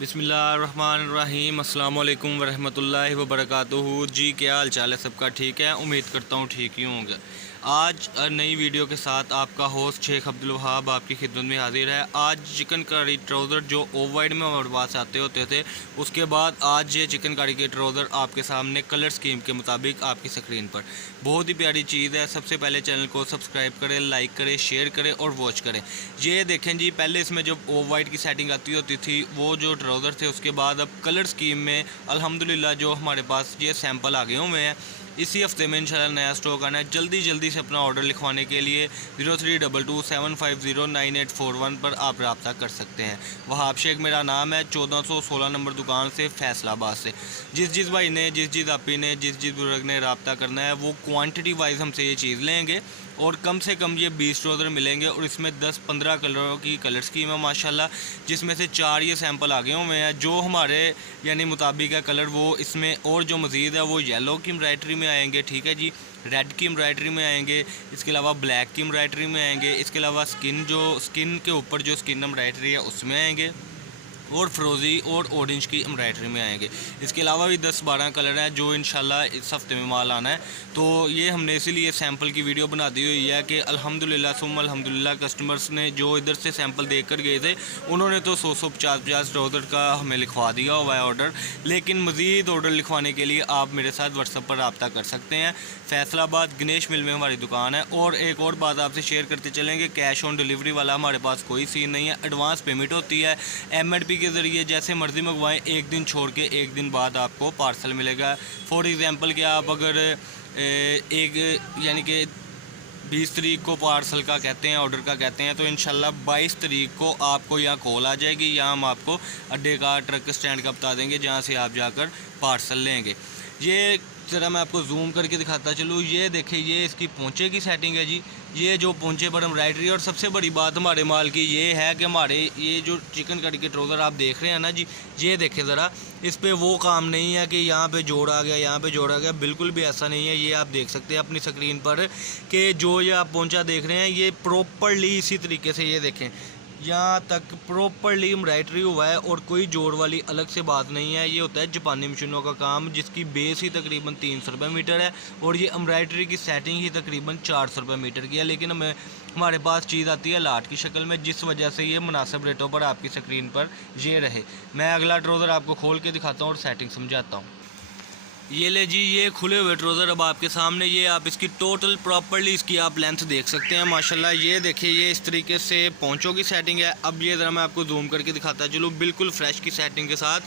बिस्मिल्लाहिर्रहमानिर्रहीम अस्सलाम वालेकुम वरहमतुल्लाहि वबरकातुहू। जी क्या हाल चाल है सबका? ठीक है, उम्मीद करता हूँ ठीक ही होंगे। आज नई वीडियो के साथ आपका होस्ट शेख अब्दुल वहाब आपकी खिदमत में हाजिर है। आज चिकन करी ट्राउज़र जो ऑफ वाइट में हमारे पास आते होते थे, उसके बाद आज ये चिकन करी के ट्राउज़र आपके सामने कलर स्कीम के मुताबिक आपकी स्क्रीन पर। बहुत ही प्यारी चीज़ है। सबसे पहले चैनल को सब्सक्राइब करें, लाइक करें, शेयर करें और वॉच करें। ये देखें जी, पहले इसमें जब ऑफ वाइट की सेटिंग आती होती थी वो जो ट्राउज़र थे, उसके बाद अब कलर स्कीम में अल्हम्दुलिल्लाह जो हमारे पास ये सैंपल आ गए हुए हैं। इसी हफ्ते में इंशाल्लाह नया स्टॉक आना है। जल्दी से अपना ऑर्डर लिखवाने के लिए 0322750981 पर आप रब्ता कर सकते हैं। वहाब शेख मेरा नाम है, 1416 नंबर दुकान से, फैसलाबाद से। जिस भाई ने, जिस आपी ने, जिस बुजुर्ग ने रब्ता करना है वो क्वांटिटी वाइज हमसे ये चीज़ लेंगे और कम से कम ये 20 ट्राउज़र मिलेंगे और इसमें 10-15 कलरों की कलर स्कीम है माशाल्लाह, जिसमें से 4 ये सैंपल आगे हुए हैं जो हमारे यानी मुताबिक है कलर वो इसमें। और जो मज़ीद है वो येलो की एम्ब्रॉयडरी में आएंगे, ठीक है जी, रेड की एम्ब्रॉयडरी में आएंगे, इसके अलावा ब्लैक की एम्ब्रॉयडरी में आएंगे, इसके अलावा स्किन के ऊपर जो स्किन एम्ब्रॉयडरी है उसमें आएंगे और फ्रोज़ी और ऑरेंज की एम्ब्रॉयडरी में आएंगे। इसके अलावा भी 10-12 कलर हैं जो इंशाल्लाह इस हफ्ते में माल आना है। तो ये हमने इसीलिए सैंपल की वीडियो बना दी हुई है कि अल्हम्दुलिल्लाह सुम्मा अल्हम्दुलिल्लाह कस्टमर्स ने जो इधर से सैंपल देख कर गए थे उन्होंने तो 100-150 ट्राउज़र का हमें लिखवा दिया हुआ है ऑर्डर। लेकिन मज़ीद ऑर्डर लिखवाने के लिए आप मेरे साथ व्हाट्सएप पर रब्ता कर सकते हैं। फैसलाबाद गणेश मिल में हमारी दुकान है। और एक और बात आपसे शेयर करते चलेंगे, कैश ऑन डिलीवरी वाला हमारे पास कोई सीन नहीं है। एडवांस पेमेंट होती है, MNP के ज़रिए जैसे मर्ज़ी मंगवाएं, एक दिन छोड़ के एक दिन बाद आपको पार्सल मिलेगा। फॉर एग्ज़ाम्पल कि आप अगर एक यानी कि 20 तारीख को पार्सल का कहते हैं, ऑर्डर का कहते हैं, तो इंशाल्लाह 22 तारीख को आपको यहाँ कॉल आ जाएगी, यहाँ हम आपको अड्डे का, ट्रक स्टैंड का बता देंगे जहाँ से आप जाकर पार्सल लेंगे। ये ज़रा मैं आपको जूम करके दिखाता चलूँ। ये देखिए, ये इसकी पोंचे की सेटिंग है जी, ये जो पोंचे पर एम्ब्रॉयडरी। और सबसे बड़ी बात हमारे माल की ये है कि हमारे ये जो चिकन करी के ट्राउज़र आप देख रहे हैं ना जी, ये देखें ज़रा, इस पे वो काम नहीं है कि यहाँ पे जोड़ आ गया, यहाँ पे जोड़ आ गया, बिल्कुल भी ऐसा नहीं है। ये आप देख सकते हैं अपनी स्क्रीन पर कि जो ये आप पोंचा देख रहे हैं ये प्रॉपरली इसी तरीके से, ये देखें यहाँ तक प्रॉपरली एम्ब्रॉयडरी हुआ है और कोई जोड़ वाली अलग से बात नहीं है। ये होता है जापानी मशीनों का काम, जिसकी बेस ही तकरीबन 300 रुपये मीटर है और ये एम्ब्रॉयडरी की सेटिंग ही तकरीबन 400 रुपये मीटर की है। लेकिन हमारे पास चीज़ आती है लाट की शक्ल में, जिस वजह से ये मुनासिब रेटों पर आपकी स्क्रीन पर ये रहे। मैं अगला ट्राउज़र आपको खोल के दिखाता हूँ और सेटिंग समझाता हूँ। ये ले जी, ये खुले हुए ट्राउज़र अब आपके सामने। ये आप इसकी टोटल प्रॉपर्ली इसकी आप लेंथ देख सकते हैं माशाल्लाह। ये देखिए, ये इस तरीके से पोंचों की सेटिंग है। अब ये ज़रा मैं आपको जूम करके दिखाता चलूँ, बिल्कुल फ्रेश की सेटिंग के साथ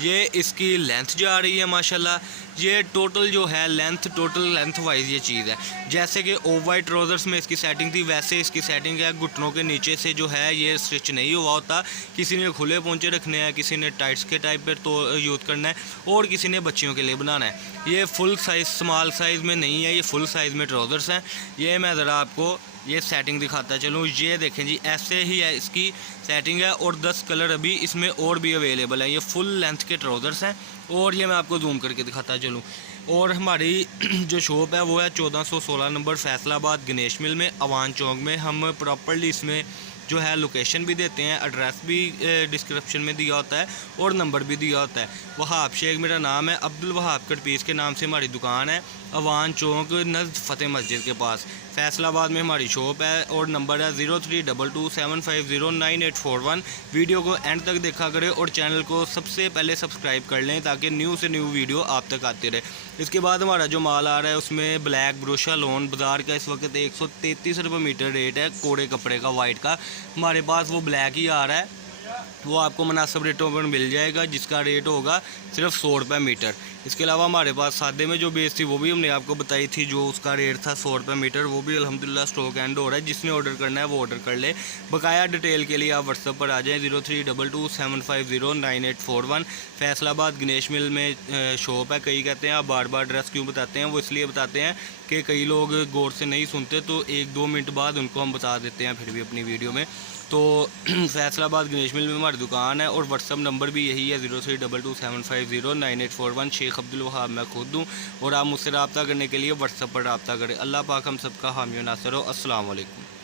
ये इसकी लेंथ जा रही है माशाल्लाह। ये टोटल जो है लेंथ, टोटल लेंथ वाइज ये चीज़ है। जैसे कि ऑफ वाइट ट्राउज़र्स में इसकी सेटिंग थी, वैसे इसकी सेटिंग है। घुटनों के नीचे से जो है ये स्टिच नहीं हुआ होता। किसी ने खुले पोंचे रखने हैं, किसी ने टाइट्स के टाइप पर तो यूज़ करना है, और किसी ने बच्चियों के लिए बनाना है। ये फुल साइज़, स्मॉल साइज़ में नहीं है, ये फुल साइज़ में ट्राउज़र्स हैं। ये मैं ज़रा आपको ये सेटिंग दिखाता चलूँ। ये देखें जी, ऐसे ही है इसकी सेटिंग है और 10 कलर अभी इसमें और भी अवेलेबल है। ये फुल लेंथ के ट्राउज़र्स हैं। और ये मैं आपको जूम करके दिखाता चलूँ। और हमारी जो शॉप है वो है 1416 नंबर फैसलाबाद गणेश मिल में, अवान चौक में। हम प्रॉपर्ली इसमें जो है लोकेशन भी देते हैं, एड्रेस भी डिस्क्रिप्शन में दिया होता है और नंबर भी दिया होता है। वहाब शेख मेरा नाम है, अब्दुल वहाब कट पीस के नाम से हमारी दुकान है, अवान चौक नज़द फ़तेह मस्जिद के पास, फैसलाबाद में हमारी शॉप है। और नंबर है 0322750981। वीडियो को एंड तक देखा करें और चैनल को सबसे पहले सब्सक्राइब कर लें ताकि न्यू से न्यू वीडियो आप तक आती रहे। इसके बाद हमारा जो माल आ रहा है उसमें ब्लैक ब्रोशा लोन बाज़ार का इस वक्त 133 रुपये मीटर रेट है, कोड़े कपड़े का वाइट का। हमारे पास वो ब्लैक ही आ रहा है, वो आपको मुनासिब रेटों पर मिल जाएगा, जिसका रेट होगा सिर्फ 100 रुपये मीटर। इसके अलावा हमारे पास सादे में जो बेस थी वो भी हमने आपको बताई थी, जो उसका रेट था 100 रुपये मीटर, वो भी अल्हम्दुलिल्लाह स्टॉक एंड हो रहा है। जिसने ऑर्डर करना है वो ऑर्डर कर ले। बकाया डिटेल के लिए आप व्हाट्सएप पर आ जाएँ, 0322750981। फैसलाबाद गणेश मिल में शॉप है। कई कहते हैं आप बार बार एड्रेस क्यों बताते हैं, वो इसलिए बताते हैं कि कई लोग गौर से नहीं सुनते, तो 1-2 मिनट बाद उनको हम बता देते हैं फिर भी अपनी वीडियो में। तो फैसलाबाद गणेश मिल में हमारी दुकान है और व्हाट्सअप नंबर भी यही है 0322750981। शेख अब्दुल वहाब मैं खुद हूँ और आप मुझसे रब्ता करने के लिए व्हाट्सअप पर रब्ता करें। अल्लाह पाक हम सबका हामी नासर हो। अस्सलाम वालेकुम।